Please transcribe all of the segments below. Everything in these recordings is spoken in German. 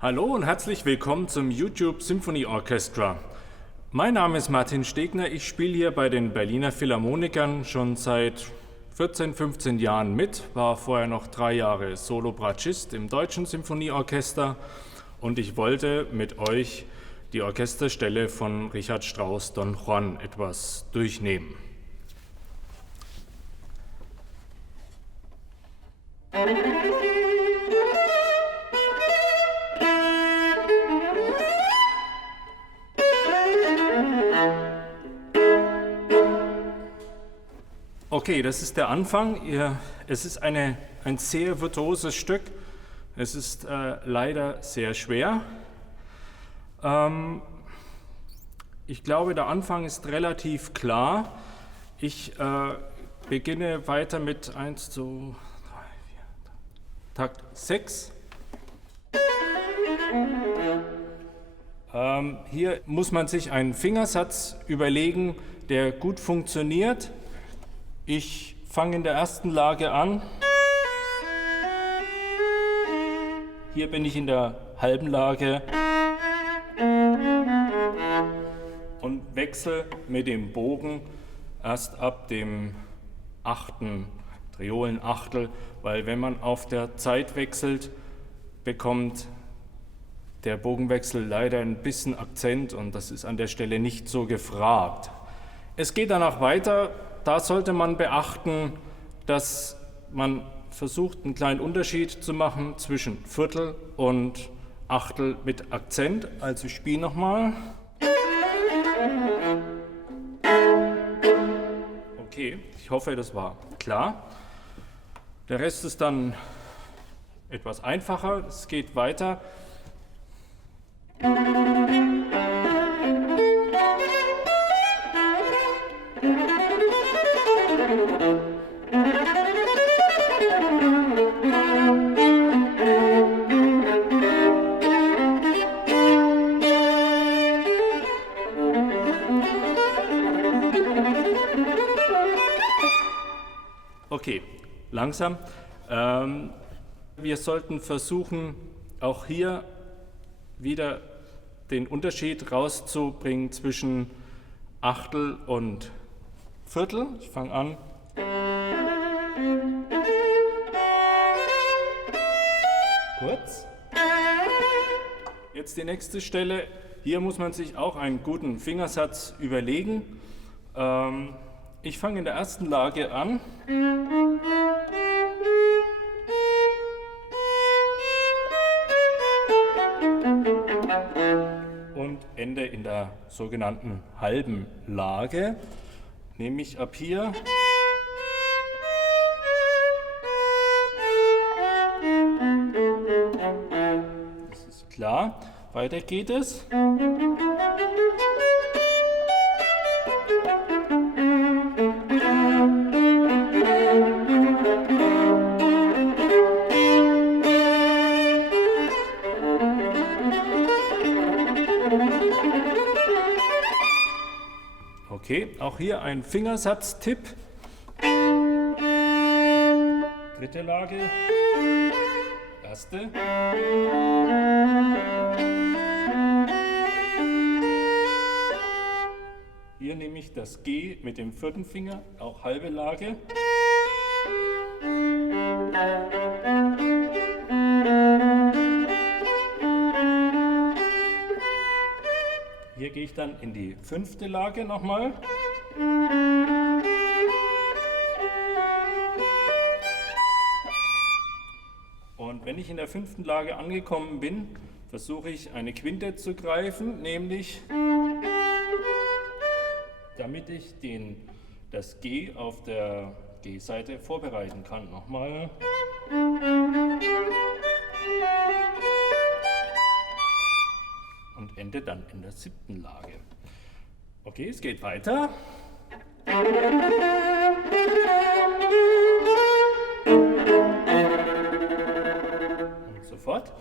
Hallo und herzlich willkommen zum YouTube Symphony Orchestra. Mein Name ist Martin Stegner, ich spiele hier bei den Berliner Philharmonikern schon seit 14, 15 Jahren mit, war vorher noch 3 Jahre Solo-Bratschist im Deutschen Symphonieorchester und ich wollte mit euch die Orchesterstelle von Richard Strauss Don Juan etwas durchnehmen. Okay, das ist der Anfang. Es ist ein sehr virtuoses Stück. Es ist leider sehr schwer. Ich glaube, der Anfang ist relativ klar. Ich beginne weiter mit 1, 2, 3, 4, Takt 6. Hier muss man sich einen Fingersatz überlegen, der gut funktioniert. Ich fange in der ersten Lage an. Hier bin ich in der halben Lage und wechsle mit dem Bogen erst ab dem 8. Triolenachtel, weil wenn man auf der Zeit wechselt, bekommt der Bogenwechsel leider ein bisschen Akzent und das ist an der Stelle nicht so gefragt. Es geht danach weiter. Da sollte man beachten, dass man versucht, einen kleinen Unterschied zu machen zwischen Viertel und Achtel mit Akzent. Also ich spiele nochmal. Okay, ich hoffe, das war klar. Der Rest ist dann etwas einfacher. Es geht weiter. Okay, langsam. Wir sollten versuchen, auch hier wieder den Unterschied rauszubringen zwischen Achtel und Viertel. Ich fange an. Kurz. Jetzt die nächste Stelle. Hier muss man sich auch einen guten Fingersatz überlegen. Ich fange in der ersten Lage an. Und Ende in der sogenannten halben Lage. Nehme ich ab hier. Das ist klar. Weiter geht es. Okay, auch hier ein Fingersatztipp. Dritte Lage. Erste. Hier nehme ich das G mit dem 4. Finger, auch halbe Lage. Hier gehe ich dann in die 5. Lage nochmal. Und wenn ich in der 5. Lage angekommen bin, versuche ich eine Quinte zu greifen, nämlich damit ich das G auf der G-Seite vorbereiten kann. Nochmal. Und ende dann in der 7. Lage. Okay, es geht weiter. Und sofort.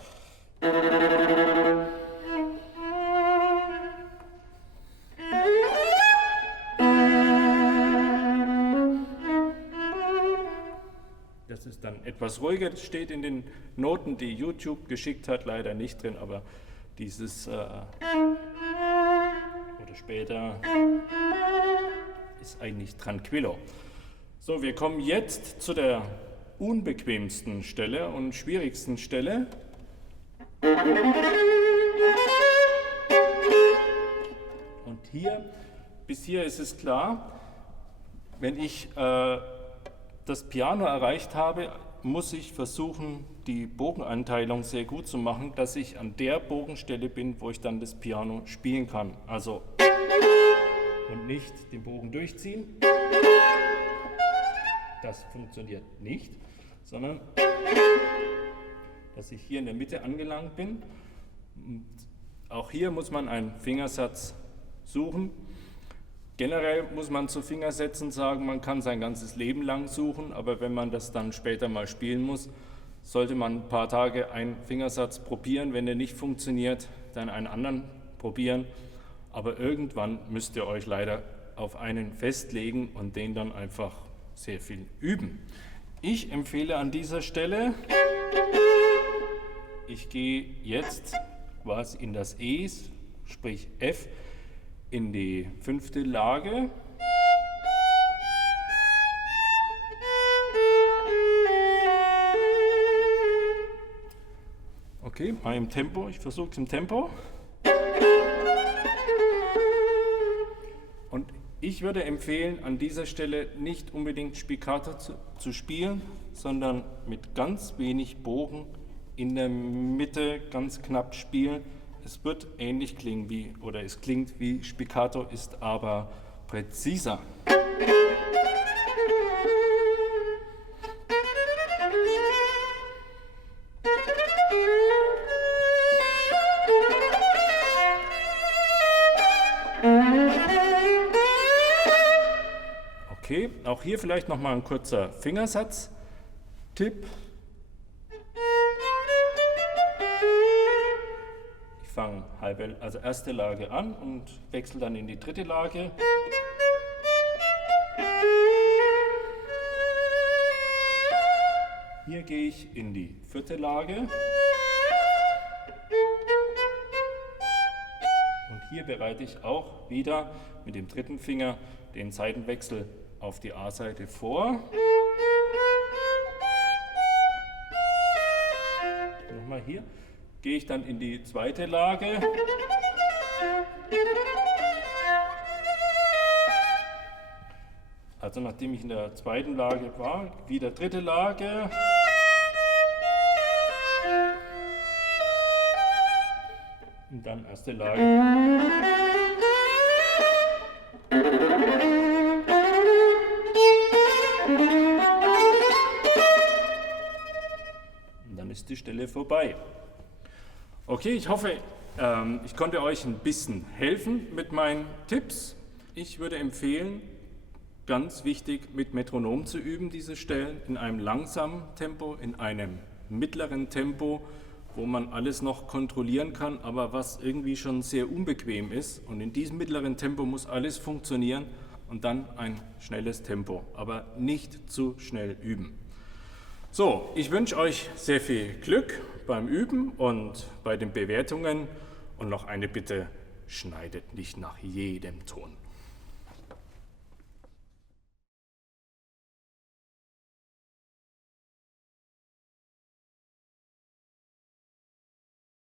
Das ist dann etwas ruhiger. Das steht in den Noten, die YouTube geschickt hat, leider nicht drin, aber dieses oder später ist eigentlich tranquillo. So, wir kommen jetzt zu der unbequemsten Stelle und schwierigsten Stelle. Und bis hier ist es klar, wenn ich das Piano erreicht habe, muss ich versuchen, die Bogenanteilung sehr gut zu machen, dass ich an der Bogenstelle bin, wo ich dann das Piano spielen kann. Also und nicht den Bogen durchziehen. Das funktioniert nicht, sondern dass ich hier in der Mitte angelangt bin. Und auch hier muss man einen Fingersatz suchen. Generell muss man zu Fingersätzen sagen, man kann sein ganzes Leben lang suchen, aber wenn man das dann später mal spielen muss, sollte man ein paar Tage einen Fingersatz probieren. Wenn der nicht funktioniert, dann einen anderen probieren. Aber irgendwann müsst ihr euch leider auf einen festlegen und den dann einfach sehr viel üben. Ich empfehle an dieser Stelle, ich gehe jetzt quasi in das E, sprich F, in die 5. Lage. Okay, mal im Tempo, ich versuche es im Tempo. Und ich würde empfehlen, an dieser Stelle nicht unbedingt Spiccato zu spielen, sondern mit ganz wenig Bogen in der Mitte ganz knapp spielen. Es wird ähnlich klingen wie, oder es klingt wie Spiccato, ist aber präziser. Okay, auch hier vielleicht nochmal ein kurzer Fingersatz-Tipp. Ich fange also erste Lage an und wechsle dann in die 3. Lage. Hier gehe ich in die 4. Lage. Und hier bereite ich auch wieder mit dem 3. Finger den Seitenwechsel auf die A-Seite vor. Nochmal hier. Gehe ich dann in die 2. Lage. Also nachdem ich in der 2. Lage war, wieder 3. Lage. Und dann 1. Lage. Und dann ist die Stelle vorbei. Okay, ich hoffe, ich konnte euch ein bisschen helfen mit meinen Tipps. Ich würde empfehlen, ganz wichtig, mit Metronom zu üben, diese Stellen in einem langsamen Tempo, in einem mittleren Tempo, wo man alles noch kontrollieren kann, aber was irgendwie schon sehr unbequem ist. Und in diesem mittleren Tempo muss alles funktionieren und dann ein schnelles Tempo, aber nicht zu schnell üben. So, ich wünsche euch sehr viel Glück beim Üben und bei den Bewertungen und noch eine Bitte, schneidet nicht nach jedem Ton.